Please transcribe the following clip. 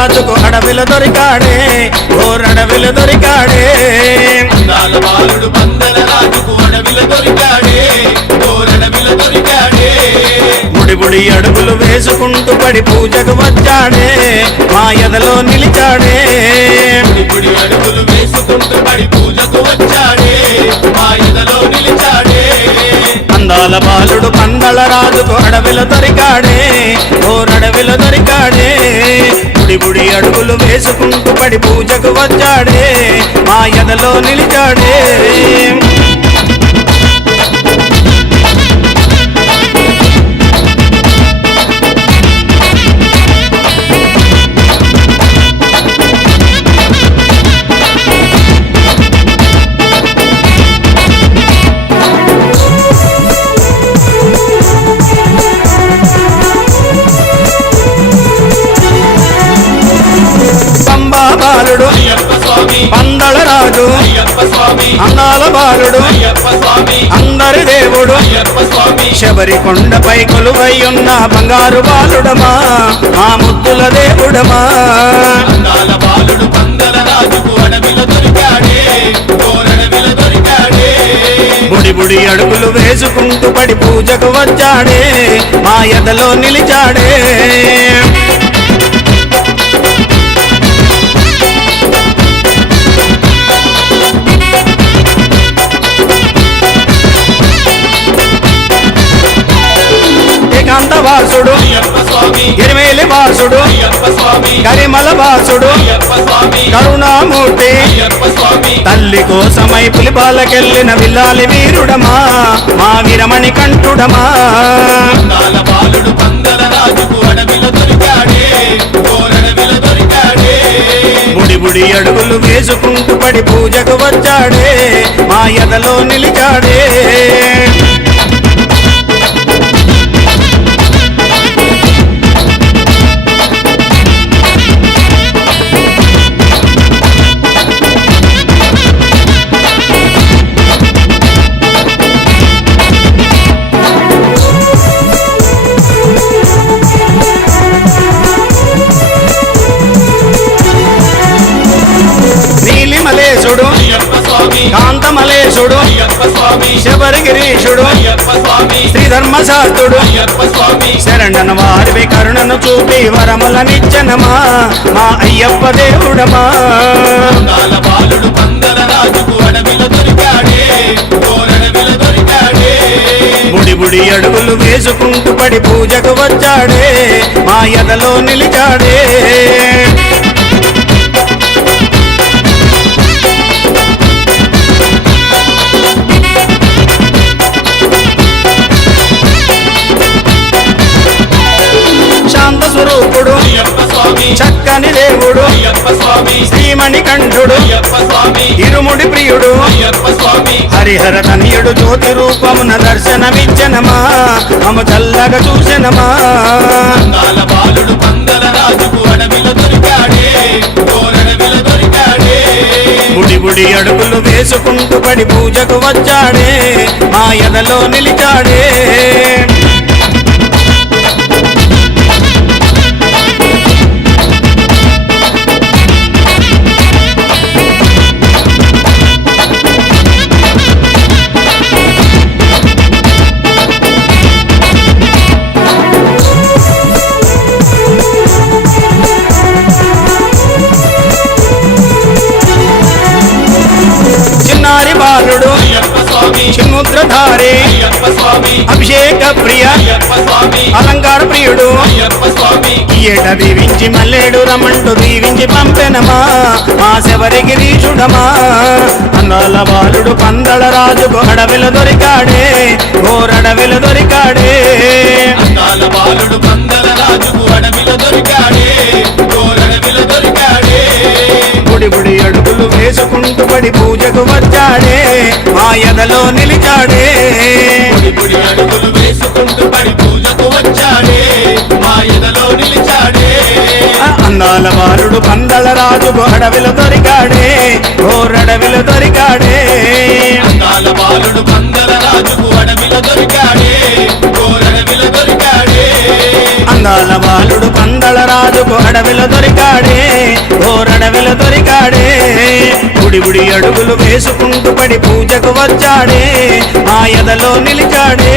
రాజుకు అడవిలో దొరికాడే ఓరడవిలో దొరికాడే అందాల బాలుడు పందల రాజుకు అడవిలో దొరికాడే ఓరడవిలో దొరికాడే ముడిబుడి అడుగులు వేసుకుంటూ పడి పూజకు వచ్చాడే మా ఎదలో నిలిచాడే ముడిబుడి అడుగులు వేసుకుంటూ పడి పూజకు వచ్చాడే మా ఎదలో నిలిచాడే అందాల బాలుడు పందల రాజుకు అడవిలో దొరికాడే ఓరడవిలో దొరికాడే ముడిబుడి అడుగులు వేసుకుంటూ పడి పూజకు వచ్చాడే మా ఎదలో నిలిచాడే బాలుడు అయ్యప్ప స్వామి పందల రాజు అయ్యప్ప స్వామి అందాల బాలుడు అయ్యప్ప స్వామి అందరి దేవుడు అయ్యప్ప స్వామి శబరి కొండపై కొలువై ఉన్న బంగారు బాలుడమా మా ముద్దుల దేవుడమా అందాల బాలుడు పందల రాజుకు అడవిలో దొరికాడే ఓరడవిలో దొరికాడే బుడి బుడి అడుగులు వేసుకుంటూ పడి పూజకు వచ్చాడే మా ఎదలో నిలిచాడే వాసుడు అయ్యప్ప స్వామి గిరిమేలి వాసుడు అయ్యప్ప స్వామి కరిమల వాసుడు అయ్యప్ప స్వామి కరుణామూర్తి అయ్యప్ప స్వామి తల్లి కోసమై పులిపాలకెళ్ళిన విల్లాలి వీరుడమా మా వీరమణి కంఠుడమా అందాల బాలుడు పందల రాజుకు అడవిలో దొరికాడే ఓరడవిలో దొరికాడే బుడి బుడి అడుగులు వేసుకుంటూ పడి పూజకు వచ్చాడే మా ఎదలో నిలిచాడే మలేశుడు అయ్యప్ప స్వామి కాంతమలేశుడు అయ్యప్ప స్వామి శబరిగిరీశుడు అయ్యప్ప స్వామి శ్రీధర్మశాస్త్రుడు అయ్యప్ప స్వామి శరణను వారివి కరుణను చూపి వరములనిచ్చనమా మా అయ్యప్ప దేవుడమా అందాల బాలుడు పందల రాజుకు అడవిలో దొరికాడే ఓరడవిలో దొరికాడే బుడి బుడి అడుగులు వేసుకుంటూ పడి పూజకు వచ్చాడే మా ఎదలో నిలిచాడే శాంత స్వరూపుడు అయ్యప్ప స్వామి చక్కని దేవుడు అయ్యప్ప స్వామి శ్రీమణి కంఠుడు అయ్యప్ప స్వామి ఇరుముడి ప్రియుడు అయ్యప్ప స్వామి హరిహర తనయుడు జ్యోతి రూపమున దర్శనమిచ్చనమా మమ చల్లగా చూసెనమా అందాల బాలుడు పందల రాజుకు అడవిలో దొరికాడే ఓరడవిలో దొరికాడే బుడి బుడి అడుగులు వేసుకుంటూ పడి పూజకు వచ్చాడే మా ఎదలో నిలిచాడే చిన్నారి బాలుడు అయ్యప్ప స్వామి చిన్ముద్రధారి అయ్యప్ప స్వామి అభిషేక ప్రియ అయ్యప్ప స్వామి అలంకార ప్రియుడు అయ్యప్ప స్వామి ఏట దీవించి మల్లేడు రమంటూ దీవించి పంపెనమా మా శబరిగిరీషుడమా అందాల బాలుడు పందల రాజుకు అడవిలో దొరికాడే ఓరడవిలో దొరికాడే అందాల బాలుడు పందల రాజుకు అడవిలో దొరికాడే ఓరడవిలో దొరికాడే బుడి బుడి అడుగులు వేసుకుంటూ పడి పూజకు వచ్చాడే మా ఎదలో నిలిచాడే బుడి బుడి అడుగులు వేసుకుంటూ పడి పూజకు వచ్చాడే మా ఎదలో నిలిచాడే అందాల బాలుడు పందల రాజుకు అడవిలో దొరికాడే ఓరడవిలో దొరికాడే అందాల బాలుడు పందల రాజుకు అడవిలో దొరికాడే ఓరడవిలో దొరికాడే అందాల బాలుడు పందల రాజుకు అడవిలో దొరికాడే ఓరడవిలో దొరికాడే బుడి బుడి అడుగులు వేసుకుంటూ పడి పూజకు వచ్చాడే మా ఎదలో నిలిచాడే